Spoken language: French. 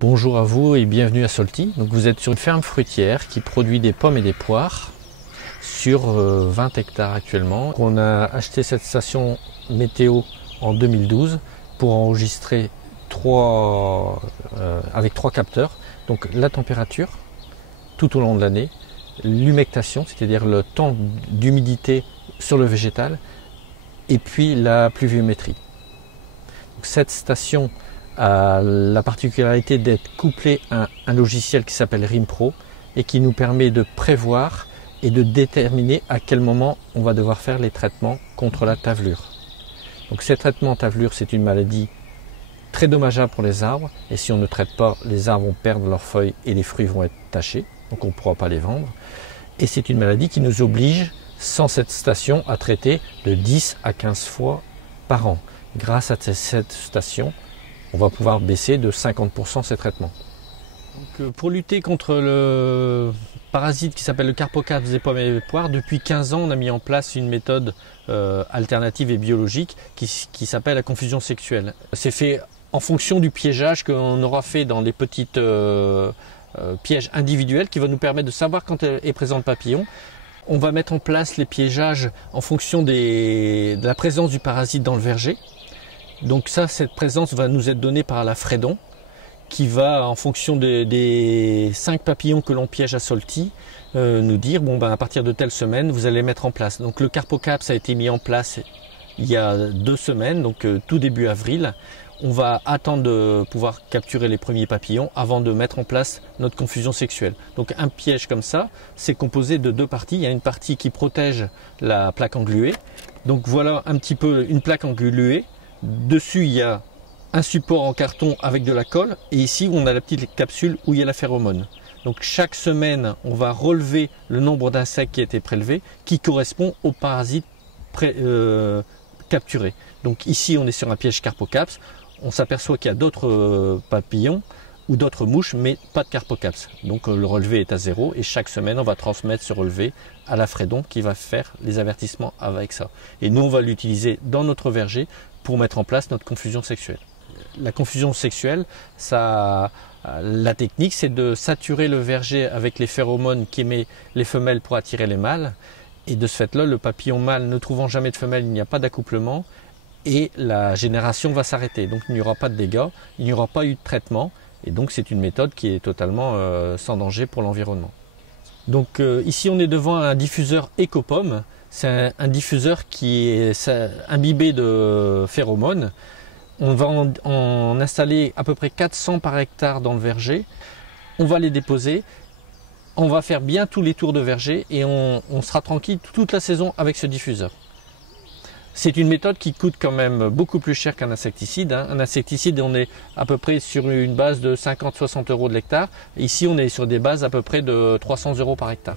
Bonjour à vous et bienvenue à Solti. Donc vous êtes sur une ferme fruitière qui produit des pommes et des poires sur 20 hectares actuellement. On a acheté cette station météo en 2012 pour enregistrer avec 3 capteurs. Donc la température tout au long de l'année, l'humectation, c'est-à-dire le temps d'humidité sur le végétal, et puis la pluviométrie. Donc, cette station a la particularité d'être couplée à un logiciel qui s'appelle RimPro et qui nous permet de prévoir et de déterminer à quel moment on va devoir faire les traitements contre la tavelure. Donc ces traitements tavelure, c'est une maladie très dommageable pour les arbres, et si on ne traite pas, les arbres vont perdre leurs feuilles et les fruits vont être tachés, donc on ne pourra pas les vendre. Et c'est une maladie qui nous oblige, sans cette station, à traiter de 10 à 15 fois par an. Grâce à cette station, on va pouvoir baisser de 50% ces traitements. Donc, pour lutter contre le parasite qui s'appelle le Carpocaps des pommes et des poires, depuis 15 ans, on a mis en place une méthode alternative et biologique qui s'appelle la confusion sexuelle. C'est fait en fonction du piégeage qu'on aura fait dans des petites pièges individuels qui vont nous permettre de savoir quand est présent le papillon. On va mettre en place les piégeages en fonction de la présence du parasite dans le verger. Donc ça, cette présence va nous être donnée par la Fredon, qui va, en fonction des 5 papillons que l'on piège à Solti, nous dire à partir de telle semaine, vous allez mettre en place. Donc le Carpocaps a été mis en place il y a 2 semaines, donc tout début avril. On va attendre de pouvoir capturer les premiers papillons avant de mettre en place notre confusion sexuelle. Donc un piège comme ça, c'est composé de 2 parties. Il y a une partie qui protège la plaque engluée. Donc voilà un petit peu une plaque engluée. Dessus, il y a un support en carton avec de la colle, et ici on a la petite capsule où il y a la phéromone. Donc chaque semaine, on va relever le nombre d'insectes qui a été prélevé, qui correspond aux parasites capturés. Donc ici, on est sur un piège Carpocaps. On s'aperçoit qu'il y a d'autres papillons ou d'autres mouches, mais pas de Carpocaps. Donc le relevé est à 0, et chaque semaine, on va transmettre ce relevé à la Fredon qui va faire les avertissements avec ça. Et nous, on va l'utiliser dans notre verger pour mettre en place notre confusion sexuelle. La confusion sexuelle, la technique, c'est de saturer le verger avec les phéromones qu'émettent les femelles pour attirer les mâles. Et de ce fait-là, le papillon mâle ne trouvant jamais de femelle, il n'y a pas d'accouplement et la génération va s'arrêter. Donc il n'y aura pas de dégâts, il n'y aura pas eu de traitement, et donc c'est une méthode qui est totalement sans danger pour l'environnement. Donc ici, on est devant un diffuseur Ecopomme. C'est un diffuseur qui est imbibé de phéromones. On va en installer à peu près 400 par hectare dans le verger. On va les déposer. On va faire bien tous les tours de verger et on sera tranquille toute la saison avec ce diffuseur. C'est une méthode qui coûte quand même beaucoup plus cher qu'un insecticide. Un insecticide, on est à peu près sur une base de 50-60 € de l'hectare. Ici, on est sur des bases à peu près de 300 € par hectare.